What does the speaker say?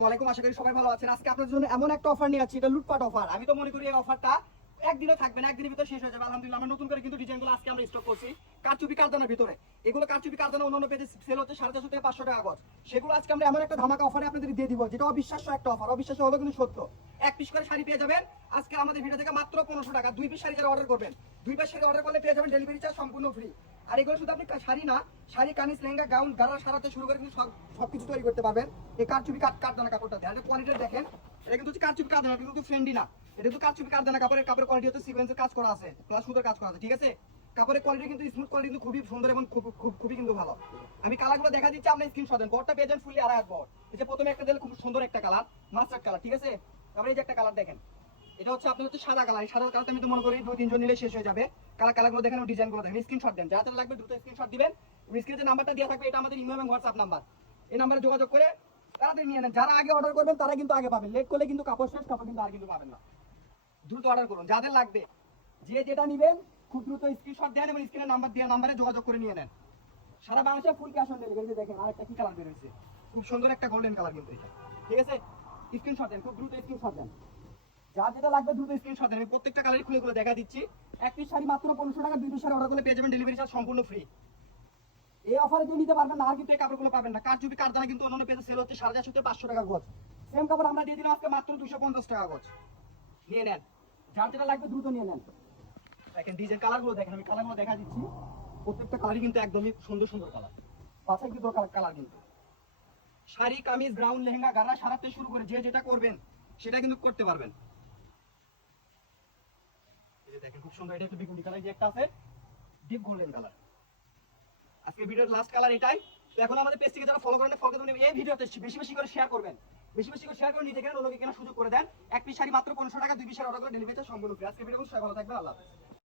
ওয়ালাইকুম, আশা করি সবাই ভালো আছেন। আজকে আপনাদের জন্য এমন একটা অফার নিয়ে আছি, এটা লুটপাট অফার। আমি তো মনে করি এই অফারটা একদিনও থাকবে না, একদিনের ভিতরে শেষ হয়ে যাবে। আলহামদুলিল্লাহ আমরা নতুন করে কিন্তু ডিজাইনগুলো আজকে আমরা স্টক করছি কারচুপি কারদানার ভিতরে। এগুলো কারচুপি কারদানা অন্যান্য পেজে সেল হচ্ছে 450 থেকে 500 টাকা গজ। সেগুলো আজকে আমরা এমন একটা ধামাকা অফারে আপনাদের দিয়ে দিব, যেটা অবিশ্বাস্য একটা অফার। অবিশ্বাস্য হলো কিন্তু সত্য। এক পিস করে শাড়ি পেয়ে যাবেন আজকে আমাদের ভিডিও থেকে মাত্র 1500 টাকা। 2 পিস শাড়ি যারা অর্ডার করবেন, 2 পিস শাড়ি অর্ডার করলে পেয়ে যাবেন ডেলিভারি চার্জ সম্পূর্ণ ফ্রি। আর এগুলো শুধু আপনি শাড়ি না, শাড়ি, কামিজ, লেহেঙ্গা, গাউন, গাড়া সারাতে শুরু করে কিন্তু সবকিছু তৈরি করতে পারবেন এই কারচুপি কারদানা কাপড়টা। আর কোয়ালিটি দেখেন, এটা কিন্তু হচ্ছে কারচুপি কারদানা, কিন্তু ফ্রেন্ডলি না। এটা কিন্তু কারচুপি কারদানা কাপড়ের কোয়ালিটি হচ্ছে সিকোয়েন্সের কাজ করা আছে, প্লাস সুতার কাজ করা আছে, ঠিক আছে। কাপড়ের কোয়ালিটি কিন্তু স্মুথ কোয়ালিটি কিন্তু খুবই সুন্দর এবং খুবই কিন্তু ভালো। আমি কালারগুলো দেখা দিচ্ছি, আপনি স্ক্রিনশট দেন। বড়টা পেয়ে যান ফুললি 2.5 বড়। এই যে প্রথমে একটা দিলে খুব সুন্দর একটা কালার, মাস্টার্ড কালার, ঠিক আছে। তারপরে এই যে একটা কালার দেখেন, এটা হচ্ছে আপনার হচ্ছে সাদা কালার। এই সাদা কালারটা আমি তো মনে করি 2-3 জন নিলে শেষ হয়ে যাবে। কালারগুলো দেখেন, ডিজাইনগুলো দেখেন, স্ক্রিনশট দেন। যাদের লাগবে দ্রুত স্ক্রিনশট দিবেন। স্ক্রিনে যে নাম্বারটা দেওয়া থাকবে এটা আমাদের ইমেল এবং হোয়াটসঅ্যাপ নাম্বার। এই নাম্বারে যোগাযোগ করে তাড়াতাড়ি নিয়ে নেন। যারা আগে অর্ডার করবেন তারা কিন্তু আগে পাবেন, লেট করলে কিন্তু কাপড় শেষ, কাপড় কিন্তু আর কিন্তু পাবেন না। দ্রুত অর্ডার করুন যাদের লাগবে। যে যেটা নেবেন খুব দ্রুত স্ক্রিনশট দেন এবং স্ক্রিনের নাম্বার দেওয়া নাম্বারে যোগাযোগ করে নিয়ে নেন। সারা বাংলাদেশে ফুল ক্যাশ অন ডেলিভারি। দেখেন আরেকটা কি কালার বের হয়েছে, খুব সুন্দর একটা গোল্ডেন কালার কিন্তু এটা, ঠিক আছে। স্ক্রিনশট দেন, খুব দ্রুত স্ক্রিনশট দেন। যার যেটা লাগবে দ্রুত স্ক্রিনশট দেন। আমি প্রত্যেকটা কালারই খুলে খুলে দেখা দিচ্ছি। এক পিস শাড়ি মাত্র 1500 টাকা, 2 পিস শাড়ি অর্ডার করলে পেয়ে যাবেন ডেলিভারি চার্জ সম্পূর্ণ ফ্রি। এই অফারে যে নিতে পারবেন না আর কিন্তু এই কাপড়গুলো পাবেন না। কারচুপি কারদানা কিন্তু অন্যান্য পেজে সেল হচ্ছে 450 থেকে 500 টাকা গজ। সেম কাপড় আমরা দিয়ে দিলাম আজকে মাত্র 250 টাকা গজ। নিয়ে নেন, যার যেটা লাগবে দ্রুত নিয়ে নেন। দেখেন ডিজাইন কালারগুলো দেখেন, আমি কালারগুলো দেখা দিচ্ছি। প্রত্যেকটা কালারই কিন্তু একদমই সুন্দর সুন্দর কালার, বাছাই কিন্তু কালার কিন্তু। শাড়ি, কামিজ, গ্রাউন্ড, লেহেঙ্গা, গাড়া সারাতে শুরু করে যে যেটা করবেন সেটা কিন্তু করতে পারবেন। এই যে দেখেন খুব সুন্দর, এটা একটু বেগুনি কালার, যে একটা আছে ডিপ গোল্ডেন কালার। আজকে ভিডিওর লাস্ট কালার এটাই। তো এখন আমাদের পেজ থেকে যারা ফলো করেন, ফলো করে এই ভিডিওতে বেশি বেশি করে শেয়ার করবেন। বেশি বেশি করে শেয়ার করে নিজে কেন, লোকে কেনার সুযোগ করে দেন। এক পিস শাড়ি মাত্র 1500 টাকা, 2 পিস শাড়ি অর্ডার করে ডেলিভারি চার্জ সম্পূর্ণ ফ্রি। আজকে ভিডিও সবাই ভালো থাকবেন, আল্লাহ হাফেজ।